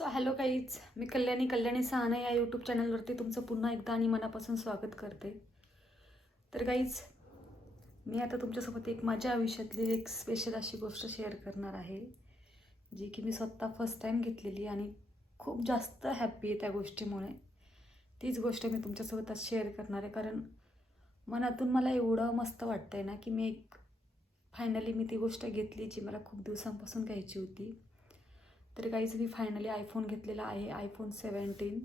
So hello काहीच मी कल्याणी कल्याणी सहाना या YouTube चॅनलवरती तुमचं पुन्हा एकदा आणि मनापासून स्वागत करते. तर काहीच मी आता तुमच्यासोबत एक माझ्या आयुष्यातली एक स्पेशल अशी गोष्ट शेअर करणार आहे जी की मी स्वतः फर्स्ट टाईम घेतलेली आणि खूप जास्त हॅप्पी आहे त्या गोष्टीमुळे. तीच गोष्ट मी तुमच्यासोबत आज शेअर करणार आहे कारण मनातून मला एवढं मस्त वाटतं आहे ना की मी एक फायनली मी ती गोष्ट घेतली जी मला खूप दिवसांपासून घ्यायची होती. तर काहीच मी फायनली आयफोन घेतलेला आहे आयफोन सेवन्टीन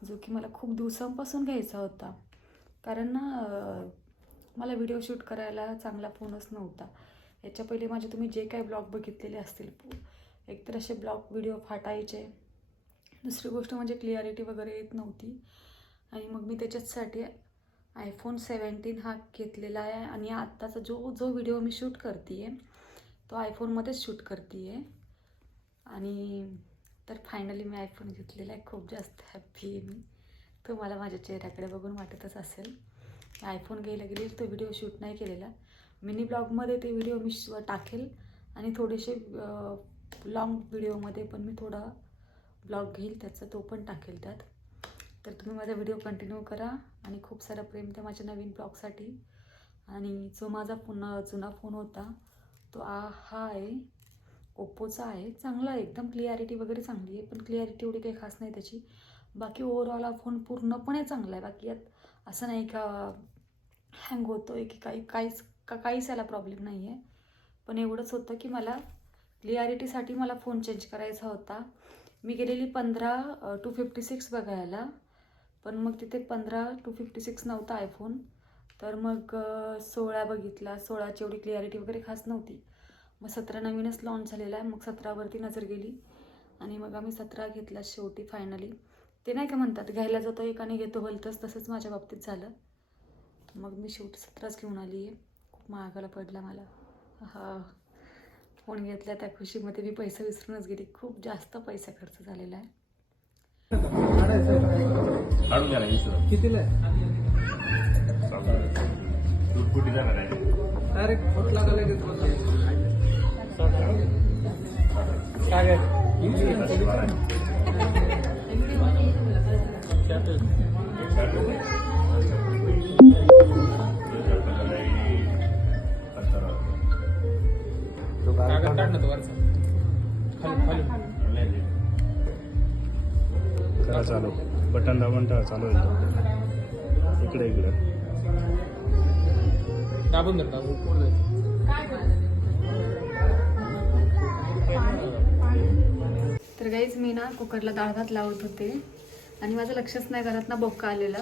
जो की मला खूप दिवसांपासून घ्यायचा होता. कारण ना मला व्हिडिओ शूट करायला चांगला फोनच नव्हता. याच्या पहिले माझे तुम्ही जे काही ब्लॉग बघितलेले असतील एकतर असे ब्लॉग व्हिडिओ फाटायचे. दुसरी गोष्ट म्हणजे क्लिअरिटी वगैरे येत नव्हती. आणि मग मी त्याच्याचसाठी आयफोन सेवन्टीन हा घेतलेला आहे. आणि आत्ताचा जो जो व्हिडिओ मी शूट करते आहे तो आयफोनमध्येच शूट करते आहे आणि तर फायनली मी आयफोन घेतलेला आहे. खूप जास्त हॅप्पी आहे मी. तो मला माझ्या चेहऱ्याकडे बघून वाटतच असेल. आयफोन घ्यायला गेली तो व्हिडिओ शूट नाही केलेला. मिनी ब्लॉगमध्ये ते व्हिडिओ मी टाकेल. आणि थोडेसे लॉंग व्हिडिओमध्ये पण मी थोडा ब्लॉग घेईल. त्याचा तो पण टाकेल त्यात. तर तुम्ही माझा व्हिडिओ कंटिन्यू करा. आणि खूप सारा प्रेम त्या माझ्या नवीन ब्लॉगसाठी आणि जो माझा पुन्हा जुना फोन होता तो आ हा आहे. ओप्पोचा आहे. चांगला आहे. एकदम क्लिअरिटी वगैरे चांगली आहे. पण क्लिअरिटी एवढी काही खास नाही त्याची. बाकी ओव्हरऑल हा फोन पूर्णपणे चांगला आहे. बाकी यात असं नाही का हँग होतो आहे की काही काहीच का काहीच याला प्रॉब्लेम नाही आहे पण एवढंच होतं की मला क्लिअरिटीसाठी मला फोन चेंज करायचा होता. मी गेलेली पंधरा टू फिफ्टी सिक्स बघायला. पण मग तिथे पंधरा टू फिफ्टी सिक्स नव्हता आयफोन तर मग सोळा बघितला. सोळाची एवढी क्लिअरिटी वगैरे खास नव्हती. मग सतरा नवीनच लॉन्च झालेला आहे. मग सतरावरती नजर गेली. आणि मग आम्ही सतरा घेतला शेवटी फायनली ते नाही का म्हणतात घ्यायला जातो एक आणि घेतो भलतंच. तसंच माझ्या बाबतीत झालं. मग मी शेवटी सतराच घेऊन आली. आहे खूप महागाला पडला मला. हा फोन घेतला त्या खुशीमध्ये? मी पैसे विसरूनच गेली. खूप जास्त पैसा खर्च झालेला आहे. कितीला डायरेक्ट करा चालू बटन दाबून ठेवा चालू इकडे इकडे. दाबून धर दाबून. तर गाईज मी ना कुकरला डाळ भात लावत होते. आणि माझं लक्षच नाही घरात ना बोक्का आलेला.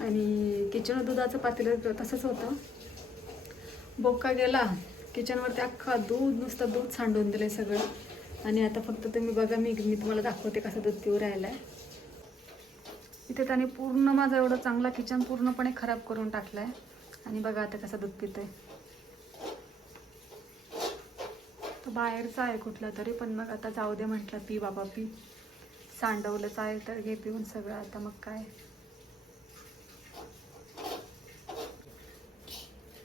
आणि किचन दुधाचं पातेलं तसंच होतं. बोक्का गेला. किचनवरती अख्खा दूध नुसतं दूध सांडून दिलं सगळं. आणि आता फक्त तुम्ही बघा मी मी तुम्हाला दाखवते कसं दूध पिऊ राहिलं आहे इथे त्याने पूर्ण माझं एवढं चांगला किचन पूर्णपणे खराब करून टाकलं आहे आणि बघा आता कसं दूध पितं आहे बाहेरचा आहे कुठला तरी पण मग आता जाऊ दे म्हटलं पी बाबा पी. सांडवलंच आहे तर घे पिऊन सगळं आता मग काय?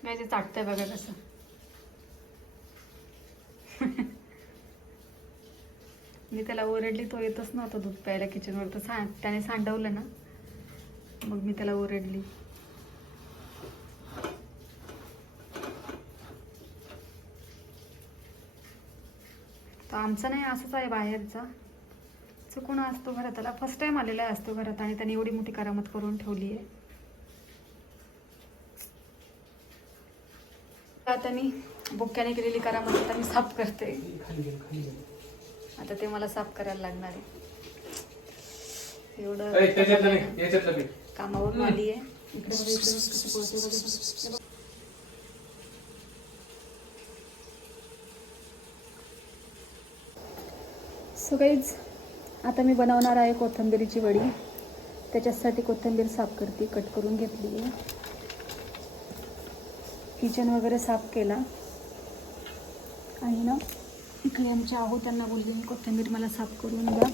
नाही ते चाटतंय बघा कसं. मी त्याला ओरडली तो येतच नव्हता दूध प्यायला किचनवर तर सा त्याने सांडवलं ना मग मी त्याला ओरडली. तर आमचा नाही असंच आहे बाहेरचा. चुकून असतो घरात त्याला फर्स्ट टाइम आलेला असतो घरात आणि त्याने एवढी मोठी करामत करून ठेवली आहे. आता मी बुक्याने केलेली करामत आता मी साफ करते. आता ते मला साफ करायला लागणार आहे. एवढं कामावरून आली आहे इकडे बघा, इकडे बघा, कसं पळते बघा. हे बघ. सो गाईज आता मी बनवणार आहे कोथिंबिरीची वडी. त्याच्यासाठी कोथिंबीर साफ करते कट करून घेतली आहे. किचन वगैरे साफ केला. आणि ना इकडे आमच्या आहो त्यांना बोलली मी कोथिंबीर मला साफ करून द्या.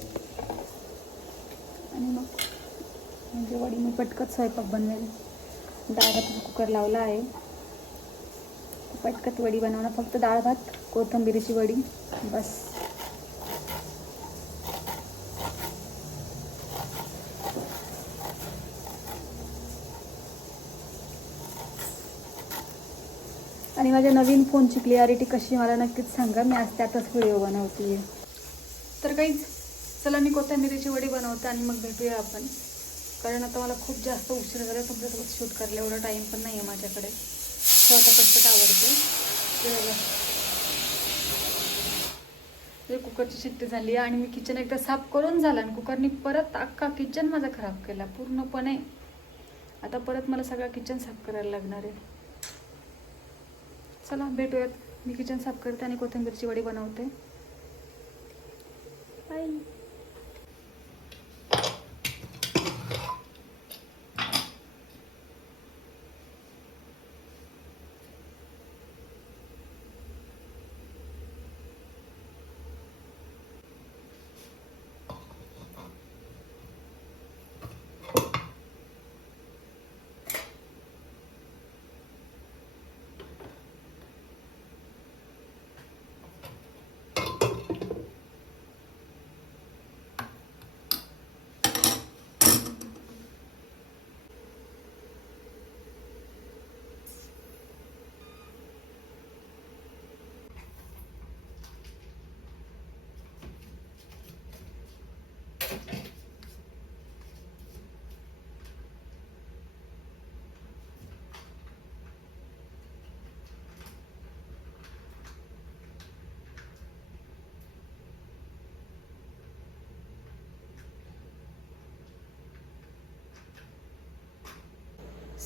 आणि मग म्हणजे वडी मी पटकत स्वयंपाक बनवेल. डाळ भात कुकर लावला आहे. पटकत वडी बनवणं फक्त डाळ भात कोथिंबीरीची वडी बस. आणि माझ्या नवीन फोनची क्लिअरिटी कशी मला नक्कीच सांगा. मी आज त्यातच व्हिडिओ बनवते तर काहीच चला मी कोथिंबिरीची वडी बनवते आणि मग भेटूया आपण. कारण आता मला खूप जास्त उशीर झाला तुमच्यासोबत शूट करायला. एवढा टाईम पण नाही आहे माझ्याकडे स्वतः पटपट आवडते. कुकरची शिट्टी झाली आणि मी किचन एकदा साफ करून झाला आणि कुकरनी परत अख्खा किचन माझा खराब केला. पूर्णपणे. आता परत मला सगळा किचन साफ करायला लागणार आहे. चला भेटूयात. मी किचन साफ करते आणि कोथिंबीरची वडी बनवते. बाय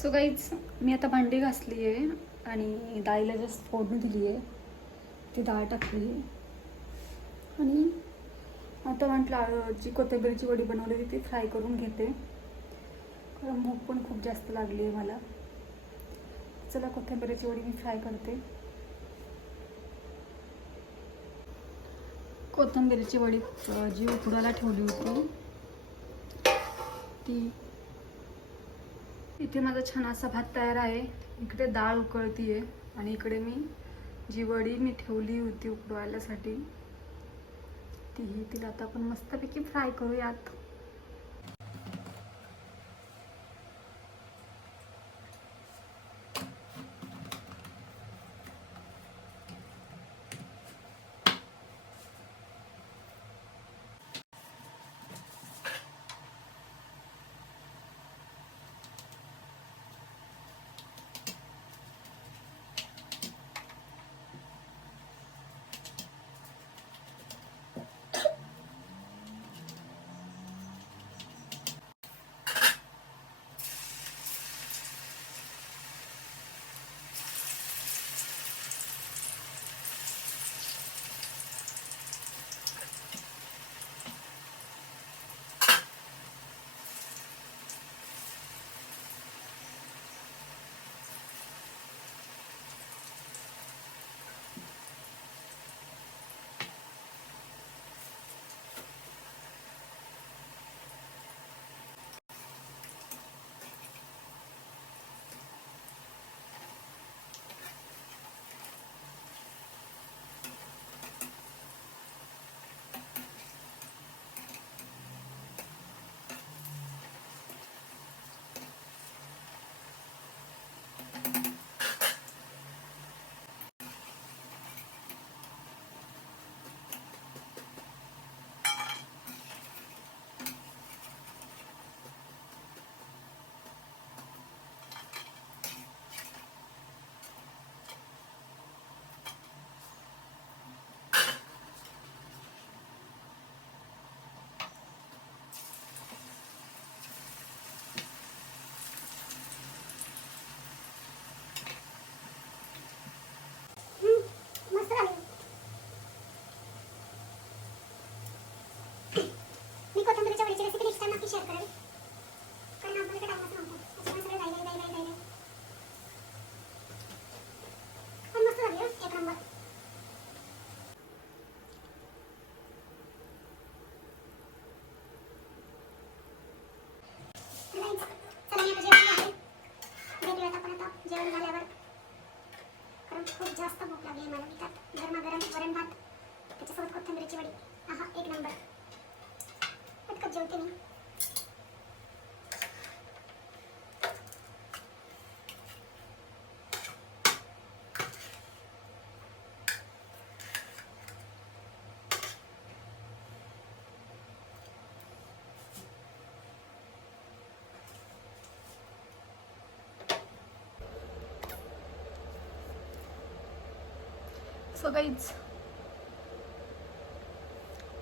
सो काहीच मी आता भांडी घासली आहे आणि डाळीला जस्ट फोडणी दिली आहे ती डाळ टाकली आहे आणि आता म्हटलं जी कोथिंबीरची वडी बनवली ती फ्राय करून घेते. कारण भूक पण खूप जास्त लागली आहे मला. चला कोथिंबीरची वडी मी फ्राय करते. कोथिंबीरची वडी जी उकडायला ठेवली होती ती इथे माझा छान असा भात तयार आहे. इकडे डाळ उकळती आहे आणि इकडे मी जी वडी मी ठेवली होती उकडवायलासाठी तीही तिला आता आपण मस्तपैकी फ्राय करूयात. जास्त भूक लागली मला. मी त्यात गरमागरम वरण भात त्याच्यासोबत कोथिंबीरची वडी. आहा एक नंबर. पटकन जेवते मी. सो काहीच.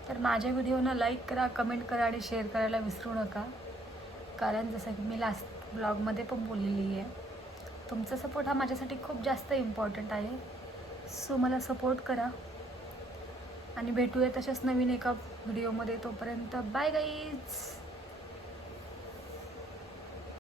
तर माझ्या व्हिडिओना लाईक करा कमेंट करा आणि शेअर करायला विसरू नका. कारण जसं की मी लास्ट ब्लॉगमध्ये पण बोललेली आहे. तुमचा सपोर्ट हा माझ्यासाठी खूप जास्त इम्पॉर्टंट आहे. सो मला सपोर्ट करा. आणि भेटूया तशाच नवीन एका व्हिडिओमध्ये तोपर्यंत बाय गाईज